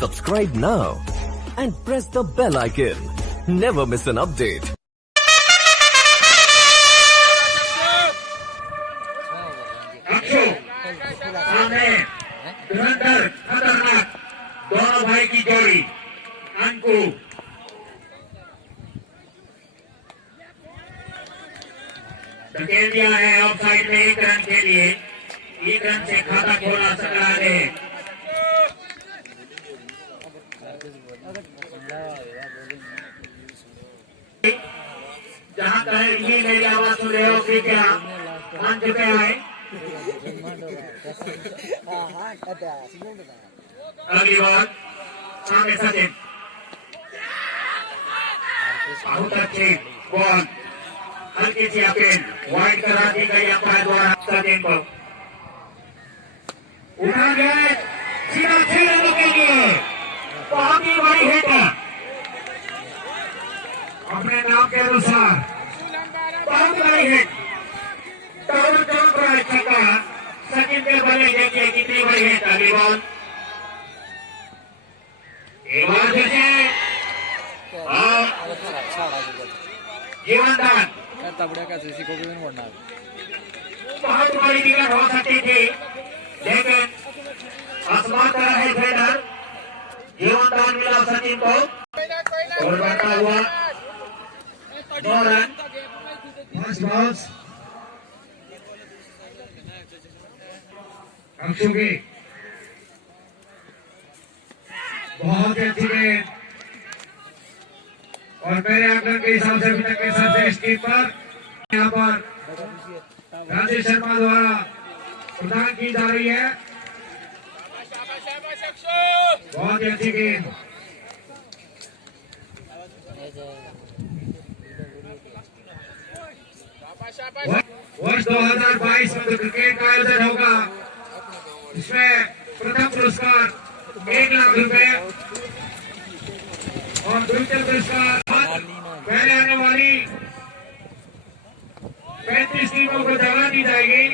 Subscribe now and press the bell icon. Never miss an update. सामने धुरंधर खतरनाक दोनों भाई की जोड़ी अंकु धकेल दिया है ऑफ साइड में 1 रन के लिए। 1 रन से खाता खोला सकरा ने। जहां कहे ये मेरी आवाज सुन रहे हो कृपया मान चुके हैं। अगली बार सामने सचिन बहुत अच्छी बॉल हल्की सी अपील वाइड करा दी गई अंपायर द्वारा। सचिन को उठा गए सीधा 6 रनों के लिए बहुत ही बड़ी हिट अपने नाम के अनुसार बहुत बड़ी हिट। चौक रहा है छक्का सचिन के बल्ले देखिए कितनी बड़ी हिट। अगली बॉल जीवनदान बहुत बड़ी विकेट हो सकती थी लेकिन असमर्थ रहे फील्डर। जीवनदान मिला सचिन को और बढ़ता हुआ 2 रन। अंशु की बहुत अच्छी गेंद और मेरे आंकड़े के हिसाब से अभी तक के सबसे स्टीप पर यहाँ पर राजेश शर्मा द्वारा प्रदान की जा रही है। बहुत ही अच्छी गेंद वर्ष 2022 में क्रिकेट का आयोजन होगा। इसमें प्रथम पुरस्कार 1 लाख रुपए और द्वितीय पुरस्कार पहले आने वाली 35 टीमों को जगह दी जाएगी।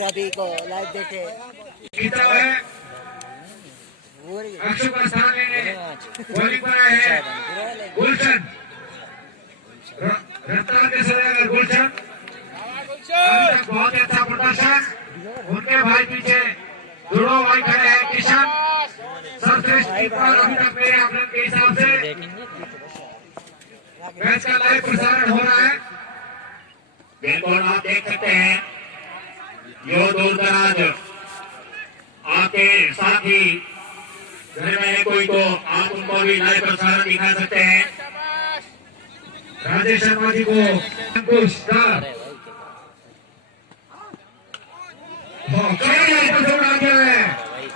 रवि को लाइव देखे जीता है अक्षु का स्थान बॉलिंग पर आए हैं गुलशन रफ्तार के समय गुलशन बहुत अच्छा प्रदर्शन। उनके भाई पीछे दोनों भाई खड़े हैं किशन सर्वश्रेष्ठ कीपर अभी तक मेरे आंकड़े के हिसाब से। मैच का लाइव प्रसारण हो रहा है बिल्कुल आप देख सकते हैं। जो दूर दराज आपके साथ ही घर में कोई तो आप उनको भी लाइव प्रसारण दिखा सकते हैं। राजेश शर्मा जी को अंकुश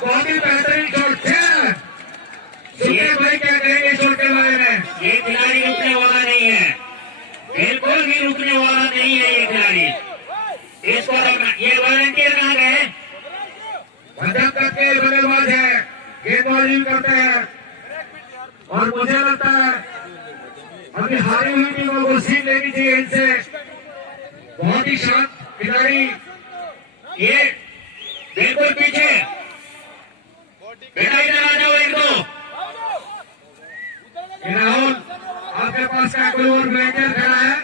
बहुत ही बेहतरीन शॉट है। सुनील भाई क्या कहेंगे शॉट के बारे में? ये खिलाड़ी रुकने वाला नहीं है, बिल्कुल भी रुकने वाला नहीं है ये खिलाड़ी। इसको ये वॉलंटियर कहाँ गए? पंजाब तक के बल्लेबाज है, गेंदबाजी करते हैं और मुझे लगता है अभी हारी हुई टीमों को सीख लेनी चाहिए इनसे। बहुत ही शांत खिलाड़ी ये बिल्कुल पीछे बेटा इधर आ जाओ। 1-2 राहुल आपके पास का कोई और ब्लैंकर खड़ा है?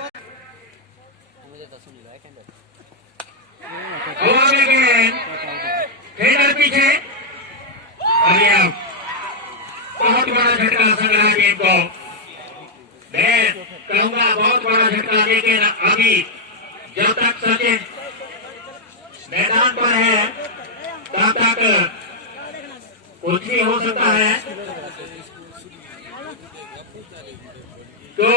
फील्डर पीछे बहुत बड़ा झटका संग्रह टीम को। मैं कहूंगा बहुत बड़ा झटका लेकिन अभी जब तक सचिन मैदान पर है तब तक कुछ भी हो सकता है। तो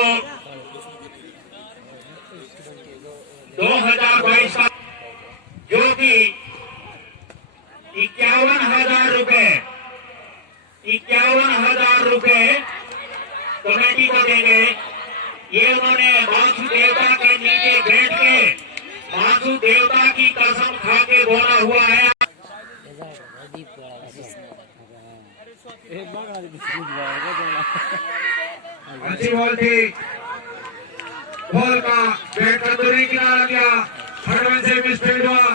2022 का जो कि 51,000 रुपए कमेटी को देंगे। ये उन्होंने मासू देवता के नीचे बैठ के मासू देवता की कसम खा के बोला हुआ है। अच्छी बॉल थी, बॉल का बैट का दूरी किनारा गया, हरवन से मिसफील्ड हुआ।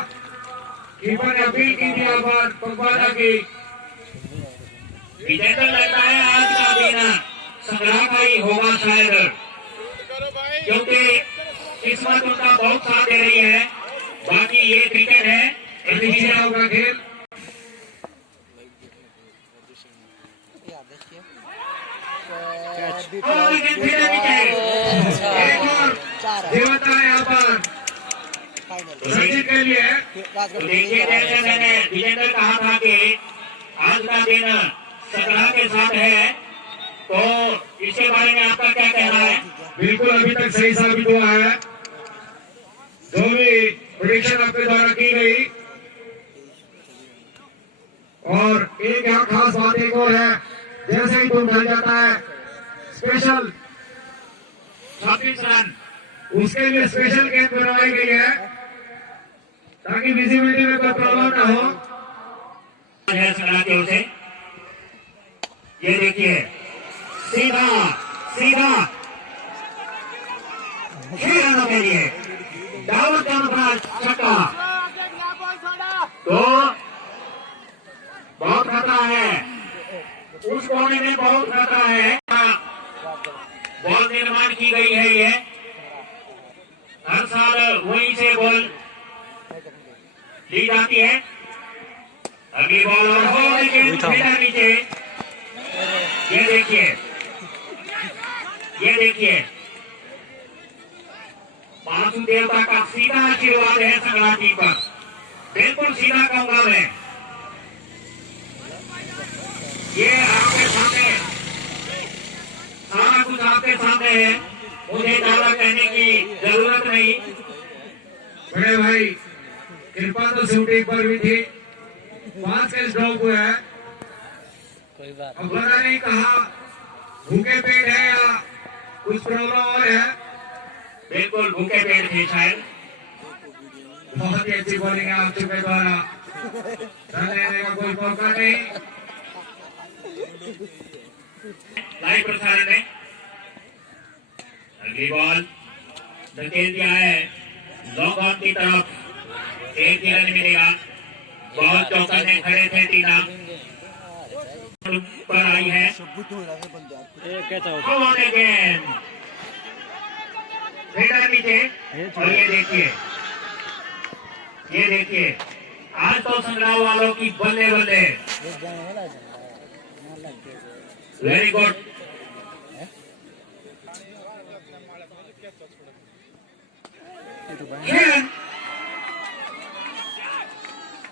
कीपर ने अपील की थी और पंखवाड़ा की विजेंद्र लगता है आज का दिन संग्राम का ही होगा शायद, क्योंकि किस्मत उनका बहुत साथ दे रही है। बाकी ये क्रिकेट है, होगा खेल। और यहाँ पर रंजीत के लिए देखिए, जैसे मैंने विजेंद्र कहा था कि आज का दिन संग्राम के साथ है, तो इसके बारे में आपका क्या कहना है? बिल्कुल अभी तक सही साबित हुआ है। जो भी प्रेडिक्शन आपके द्वारा की गई, और एक यहाँ खास बात एक और है, जैसे ही तुम ढल जाता है स्पेशल 26 रन, उसके लिए स्पेशल गेंद बनवाई गई है ताकि विजिबिलिटी में कोई प्रॉब्लम ना हो। संग्राम की ओर से ये देखिए, सीधा सीधा 6 रनों के लिए दावत का अनुप्रास छक्का, तो बहुत खतरा है उस कोने में, बहुत खतरा है। बॉल निर्माण की गई है, ये हर साल वहीं से बॉल ली जाती है। अगली बॉल और हो, लेकिन नीचे ये देखिए, ये देखिए पांचू देवता का सीधा आशीर्वाद है संग्राम टीम पर, बिल्कुल सीधा कहूंगा मैं। ये आपके सामने सारा कुछ आपके सामने है, मुझे ज्यादा कहने की जरूरत नहीं। बड़े भाई कृपा तो शूटिंग पर भी थी, 5 कैच ड्रॉप हुआ है। अब पता नहीं कहा भूखे पेट है या कुछ प्रॉब्लम और है। बिल्कुल भूखे पेट थे शायद। बहुत ही अच्छी बॉलिंग है आप चुके द्वारा, रन लेने का कोई मौका नहीं। लाइव प्रसारण में अगली बॉल धकेल दिया है लॉन्ग ऑन की तरफ, एक ही रन मिलेगा। बॉल चौका में खड़े थे टीना पर आई है, नीचे। और ये देखिए, ये देखिए आज तो संग्राम वालों की बल्ले बल्ले, वेरी गुड।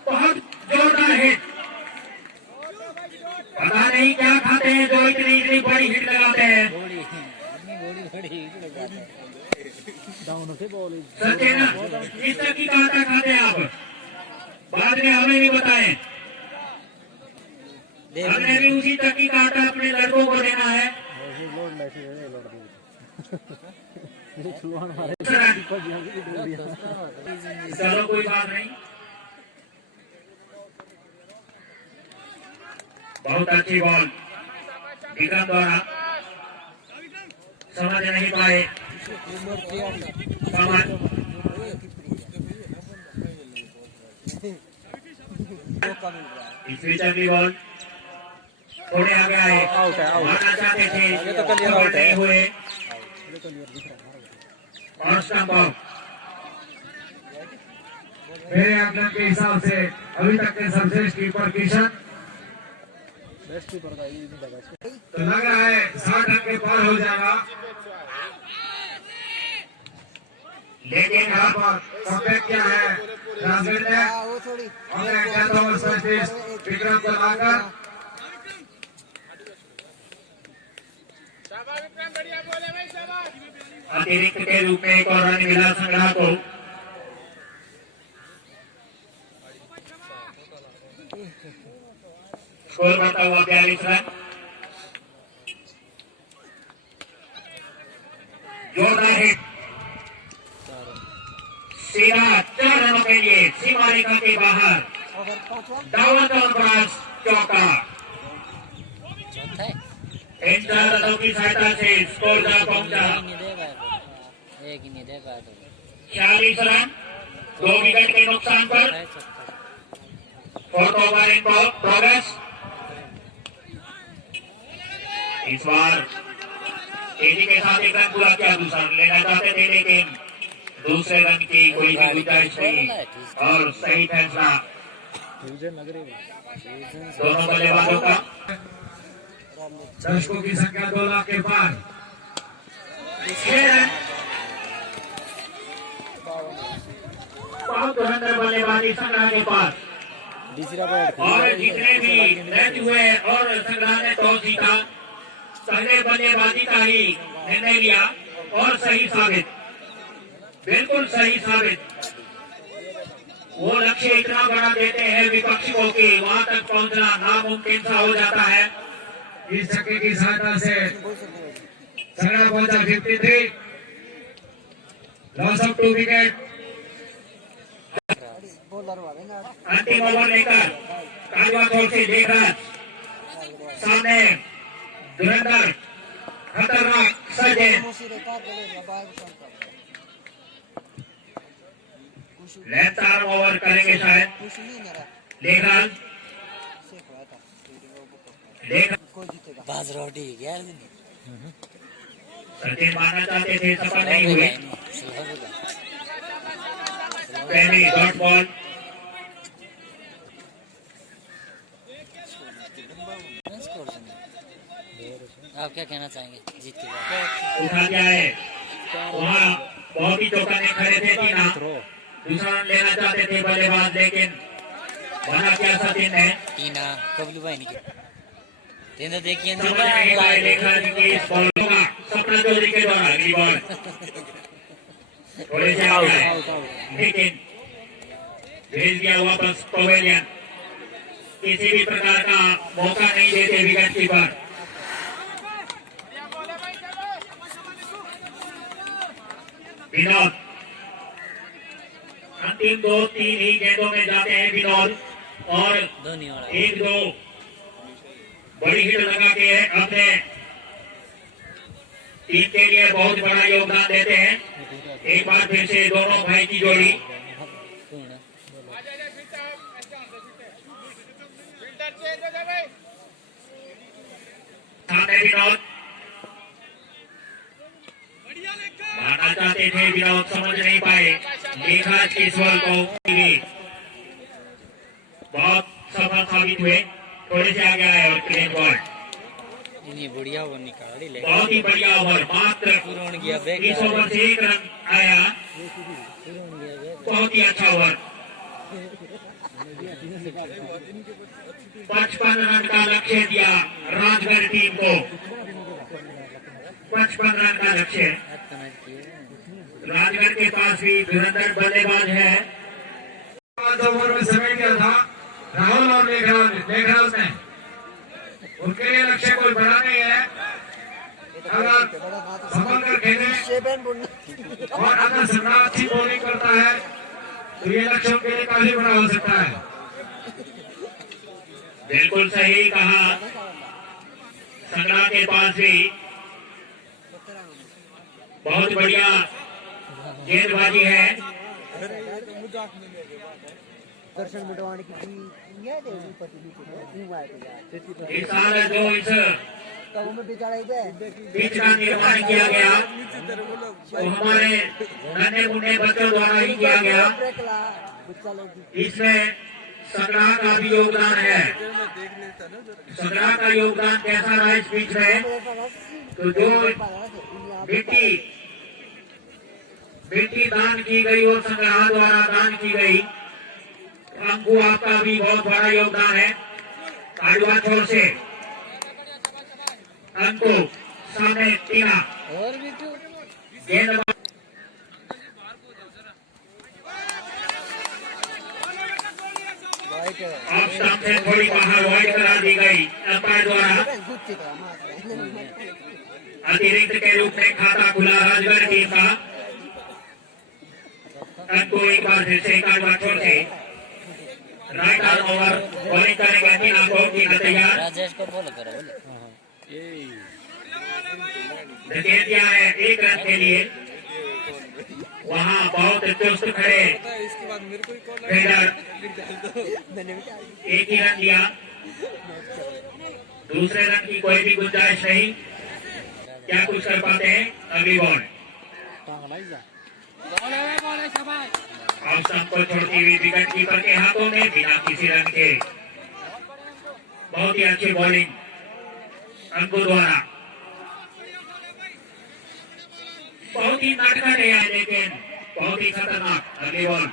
बहुत जोरदार हिट, पता नहीं क्या खाते हैं जो इतनी इतनी बड़ी हिट लगाते हैं। सच है ना, इस तक की कांटा खाते हैं आप, बाद में हमें भी बताएं। हमने भी उसी तक की कांटा अपने लड़कों को देना है। चलो कोई बात नहीं, बहुत अच्छी बॉल विक्रम द्वारा, समझ नहीं पाए समझ। इस फीचर की बॉल थोड़े आगे आए, मारना चाहते थे तो नहीं हुए, और स्टंप आउट। मेरे आकलन के हिसाब से अभी तक के सर्वश्रेष्ठ कीपर किशन, तो लग रहा है 60 रन के पार हो जाएगा, लेकिन यहाँ पर कमबैक क्या है राजवीर ने, विक्रम को लाकर अतिरिक्त के रूप में एक और रन मिला संग्राम को। स्कोर बढ़ता हुआ 42 रन। जोरदार हिट, सीधा 4 रनों के लिए सीमा रेखा के बाहर, दावत और ब्रास चौका। इन 4 रनों की सहायता से स्कोर जा पहुंचा 46 रन, 2 विकेट के नुकसान पर। Fourth over in progress. इस बार तेजी के साथ एक रन पूरा किया, दूसरा लेना चाहते थे लेकिन दूसरे रन की कोई भी गुंजाइश नहीं और सही फैसला दोनों बल्लेबाजों का। दर्शकों की संख्या 2 लाख के पार। 6 रन। बहुत धुरंधर बल्लेबाजी संग्रह के पास और जितने भी मैच हुए और संग्रह ने टॉस जीता, पहले बल्लेबाजी का ही निर्णय लिया और सही साबित, बिल्कुल सही साबित। वो लक्ष्य इतना बड़ा देते हैं विपक्षियों की, वहां तक पहुंचना नामुमकिन सा हो जाता है। इस छक्के की सहायता से संग्रह पहुंचा 53, लॉस ऑफ 2 विकेट। अंतिम ओवर लेकर कालवा छोड़ से देखराज सामने धुरंधर खतरनाक सचिन लेफ्ट आर्म ओवर करेंगे शायद। देखराज बाजरोटी क्या सचिन मानना चाहते थे, सफल नहीं हुए। पहली डॉट बॉल। आप क्या कहना चाहेंगे जीत के बाद? उठा दिया है, वहाँ बहुत ही चौकाने खड़े थे तीना, दूसरा रन लेना चाहते थे बल्लेबाज लेकिन बना क्या सचिन ने। तीना कबलू भाई नहीं तेंदा देखिए समझ नहीं पाए देखराज की इस बॉल का। सपना चौधरी के द्वारा अगली बॉल थोड़े से आउट है लेकिन भेज दिया वापस पवेलियन। किसी भी प्रकार का मौका नहीं देते विकेट कीपर। विनोद अंतिम 2-3 ही गेंदों में जाते हैं विनोद और 1-2 बड़ी हिट लगा के अपने टीम के लिए बहुत बड़ा योगदान देते हैं। एक बार फिर से दोनों भाई की जोड़ी। सामने विनोद मारना चाहते थे, विनोद समझ नहीं पाए देखराज के स्वर को। बहुत सफल साबित हुए, थोड़े से आगे आए और क्लीन बॉल। बढ़िया ओवर निकाली, बहुत ही बढ़िया ओवर। मात्र इस ओवर से 1 रन आया, बहुत ही अच्छा ओवर। 55 रन का लक्ष्य दिया राजगढ़ टीम को। 55 रन का लक्ष्य। राजगढ़ के पास भी धुरंधर बल्लेबाज है। 5 ओवर में समेट दिया था राहुल और लेखराज ने। उनके लिए लक्ष्य कोई बड़ा नहीं है, अगर संभल कर खेले और अगर संग्रह अच्छी बॉलिंग करता है तो ये लक्ष्य उनके लिए काफी बड़ा हो सकता है। बिल्कुल सही कहा। संग्रह के पास भी बहुत बढ़िया गेंदबाजी है। दर्शन बुटवाने की इस साल जो इस पिच का निर्माण किया गया वो हमारे नन्हे मुन्ने बच्चों द्वारा ही किया गया। इसमें संग्रह का भी योगदान है। संग्रह का योगदान कैसा रहा इस पिच में? तो जो मिट्टी दान की गई और संग्रह द्वारा दान की गई, अंकु आपका भी बहुत बड़ा योगदान है। कालवा छोर से अंकु सामने तीना गेंदबाज ऑफ स्टंप से थोड़ी बाहर वाइड करा दी गई अंपायर द्वारा। अतिरिक्त के रूप में खाता खुला राजगढ़ टीम का। अंकु एक बार फिर से कालवा छोर से राइट आर्म ओवर बॉलिंग करेंगे तीना को। तीना तैयार। राजेश को बोलो करो धकेल दिया है 1 रन के लिए। वहां बहुत चुस्त खड़े फील्डर, एक ही रन दिया, दूसरे रन की कोई भी गुंजाइश नहीं। क्या कुछ कर पाते हैं? अगली बॉल ऑफ स्टंप को छोड़ती हुई विकेट कीपर के हाथों में बिना किसी रन के। बहुत ही अच्छी बॉलिंग अंकुर द्वारा, बहुत ही नाटक है लेकिन बहुत ही खतरनाक। अगली बॉल,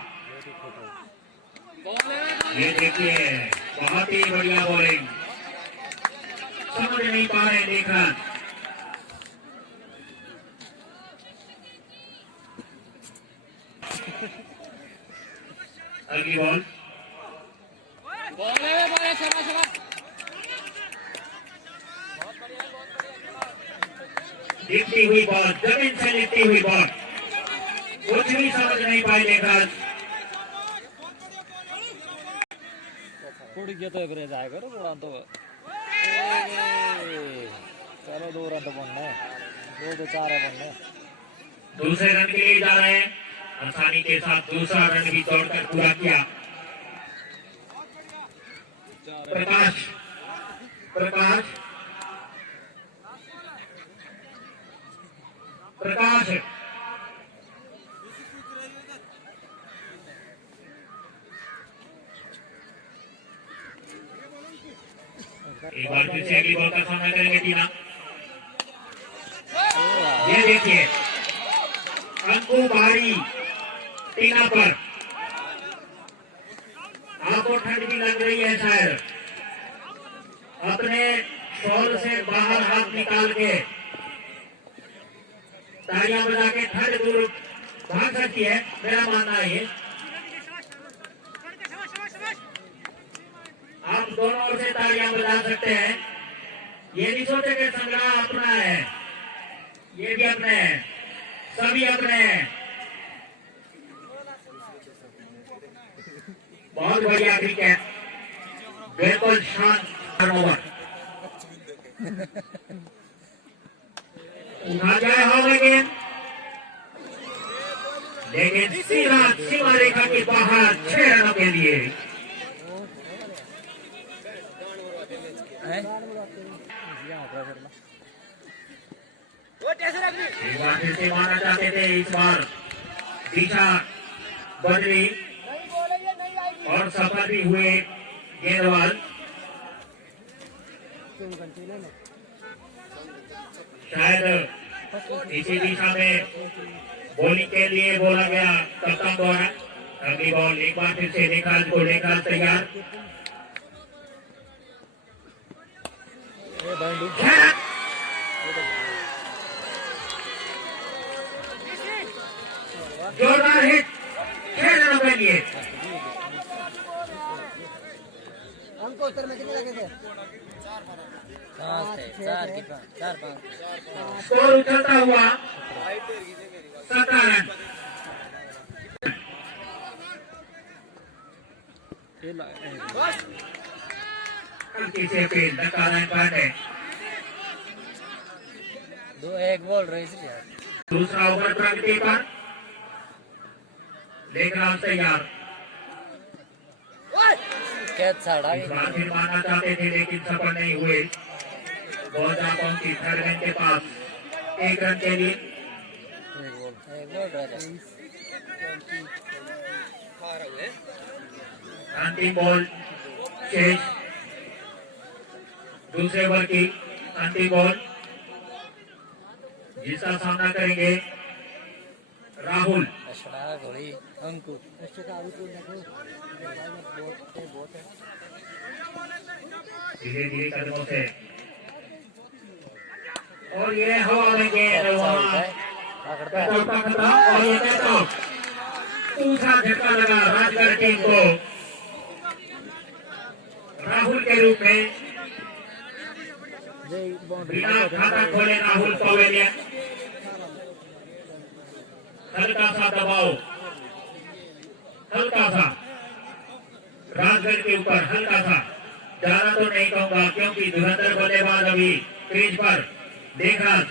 ये देखिए बहुत ही बढ़िया बॉलिंग, समझ नहीं पा रहे देख रन। अगली बॉल, लिपटी हुई बॉल, जमीन से लिपटी हुई बॉल, कुछ भी समझ नहीं पाए लेकर। जाएगा थोड़ा तो चलो 2 रन तो बनना है, 2 तो 4 बनना। दूसरे रन के लिए जा रहे हैं, आसानी के साथ दूसरा रन भी तोड़कर पूरा किया। प्रकाश प्रकाश प्रकाश एक बार फिर से अगली बॉल का सामना करेंगे टीना। ये देखिए अंकु भारी टीना पर, आपको ठंड भी लग रही है शायद, अपने शॉल से बाहर हाथ निकाल के तालियां बजा के ठंड दूर भाग सकती है, मेरा मानना है ये। आप दोनों ओर से तालियां बजा सकते हैं, ये नहीं सोचे कि संग्राम अपना है, ये भी अपने हैं, सभी अपने हैं। बहुत बढ़िया क्रिकेट, बिल्कुल शांत ओवर, उठा जाए हवा गेंद, लेकिन सीधा सीमा रेखा के बाहर 6 रनों के लिए। एक बार फिर से मारना चाहते थे, इस बार पीछा बदली और सफल भी हुए गेंदबाज। शायद इसी दिशा में बॉलिंग के लिए बोला गया कप्तान द्वारा। अगली बॉल एक बार फिर से निकाल को लेकर तैयार, जोरदार हिट 6 रनों के लिए। हमको उत्तर में कितने लगे थे? 4-5 स्कोर उछलता हुआ 17 रन। हल्की से अपील नकारायण पांडे, 2-1 बोल रहे इसलिए। दूसरा ओवर प्रगति पर लेकर तैयार। कैच साड़ा इस बार फिर मारना चाहते थे लेकिन सफल नहीं हुए। बॉल जा पहुंची थर्ड मैन के पास, 1 रन के लिए। एक बोल रहा था। अंतिम बॉल शेष, दूसरे ओवर की अंतिम बॉल, जिसका सामना करेंगे राहुल। घोड़ी अंकुर। धीरे धीरे कदमों से, और ये हवा में गेंद वहां का खतरा, और ये तो दूसरा झटका लगा राजगढ़ टीम को। राहुल के रूप में बिना खाता खोले राहुल पवेलियन, हल्का सा दबाव, हल्का सा राजगढ़ के ऊपर, हल्का सा, ज्यादा तो नहीं कहूंगा क्योंकि धुरंधर बल्लेबाज अभी क्रीज पर देखराज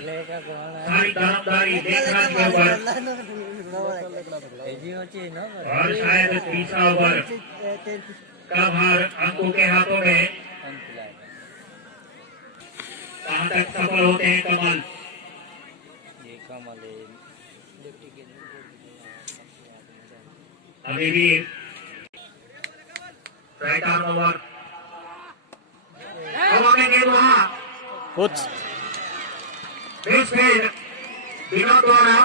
सारी तरफदारी देखराज के ऊपर और शायद तीसरा ओवर का भार अंकों के हाथों में। कहां तक सफल होते हैं कमल? अभी भी राइट आर्म ओवर हवा में गेंद वहां कुछ बेसफील्ड विनोद द्वारा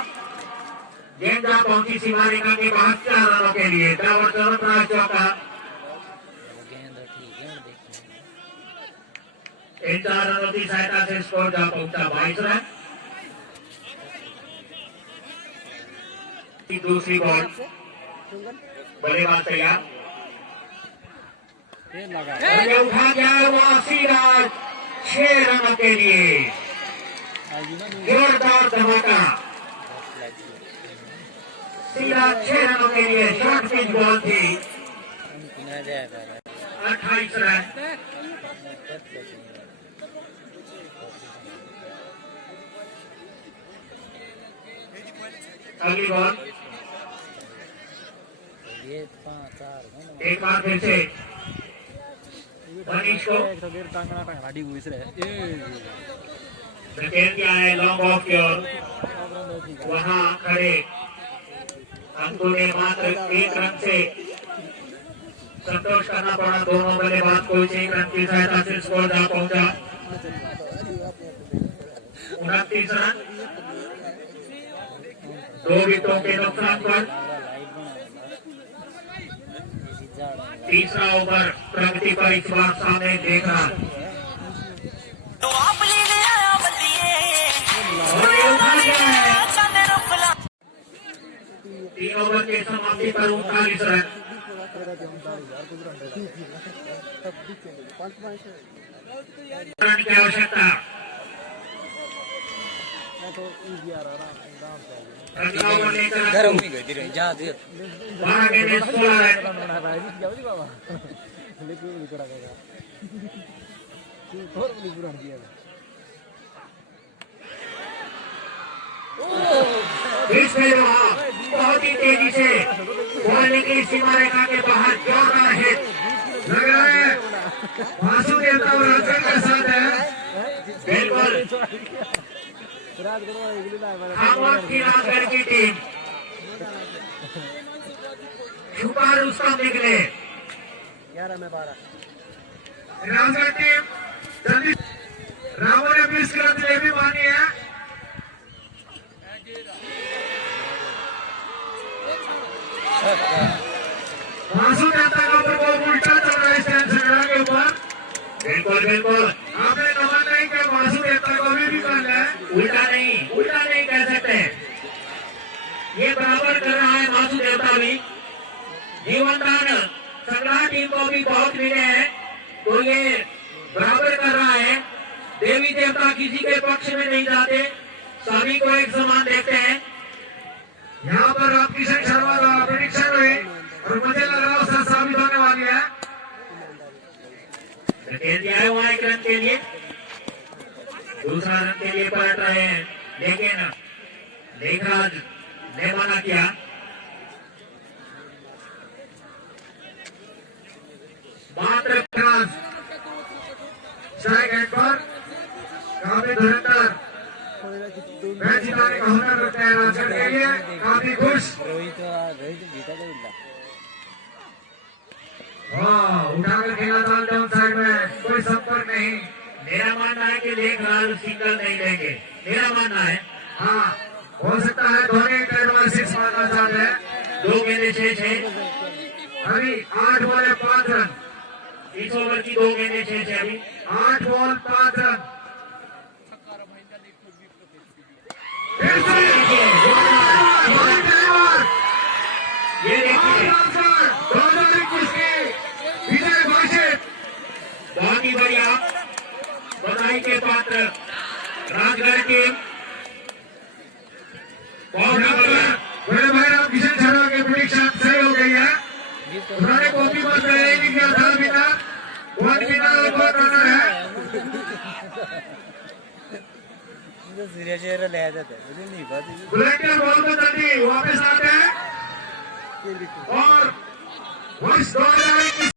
गेंद जा पहुंची सीमा रेखा के बाहर 4 रनों के लिए। चौका इन 4 रनों की सहायता से स्कोर जा पहुंचा 22 रन। दूसरी बॉल बल्लेबाज तैयार उठा गया हुआ सिराज 6 रनों के लिए। जोरदार धमाका सिराज 6 रनों के लिए। शॉर्ट पिच बॉल थी 28 रन। अगली बॉल एक बार फिर से मनीष को धकेल दिया है लॉन्ग ऑफ की ओर। वहां खड़े अंकुर ने मात्र 1 रन से संतोष करना पड़ा दोनों बल्लेबाज को। 1 रन की सहायता से स्कोर जा पहुंचा 29 रन। 2 विकेटों के नुकसान पर तीसरा ओवर प्रगति पर इस बार सामने देख रहा। 3 ओवर के समाप्ति पर 39 रन। रन की आवश्यकता। अगला ओवर लेकर 12 गेंदें 16 रन। बहुत ही तेजी से बॉल निकली सीमा रेखा के बाहर। जोरदार हिट लग रहा है वासुदेव और राजन के साथ है। बिल्कुल खामोश की राजगढ़ की टीम छुपा रुस्तम निकले। 11 में 12 राजगढ़ टीम जल्दी रावण ने 20 रन जलेबी मानी है। वासुदेव का ऊपर उल्टा चल रहा है स्टैंड संग्रह के ऊपर। बिल्कुल बिल्कुल आपने नमन नहीं किया वासुदेव को अभी भी कर है। उल्टा नहीं कह सकते। ये बराबर कर रहा है वासु देवता भी। जीवनदान संग्रह टीम को भी बहुत मिले हैं तो ये बराबर कर रहा है। देवी देवता किसी के पक्ष में नहीं जाते, सभी को एक समान देखते हैं। यहाँ पर रामकिशन शर्मा का प्रेडिक्शन हुई और मुझे लग रहा है साबित होने वाली है। धकेल दिया है वहां 1 रन के लिए। दूसरा रन के लिए पलट रहे हैं लेकिन देखराज ने मना किया। मात्र स्ट्राइक एंड पर काफी धुरंधर मैच जिताने का हुनर रखते हैं राजगढ़ के लिए। काफी खुश उठाकर खेला था डाउन साइड में, कोई संपर्क नहीं। मेरा मानना है कि देखराज सिंगल नहीं लेंगे, मेरा मानना है। हाँ हो सकता है धोनी ट्रेड में 6 मारना चाहते हैं। 2 गेंदें 6-6 अभी 8 बॉल 5 रन। इस ओवर की 2 गेंदें 6-6 अभी 8 बॉल 5 रन। ये देखिए विजय घोषित। बहुत ही बढ़िया बधाई के पात्र राजगढ़ टीम। बहुत ही बढ़िया। बड़े भाई रामकिशन शर्मा की प्रेडिक्शन सही हो गई है। उन्होंने कॉपी पर नहीं किया था बिना 1 रनर है। तो सीरियस ले जाते हैं मुझे नहीं बात बुलेटिन बॉल में जल्दी वापस आते हैं और वर्ष 2021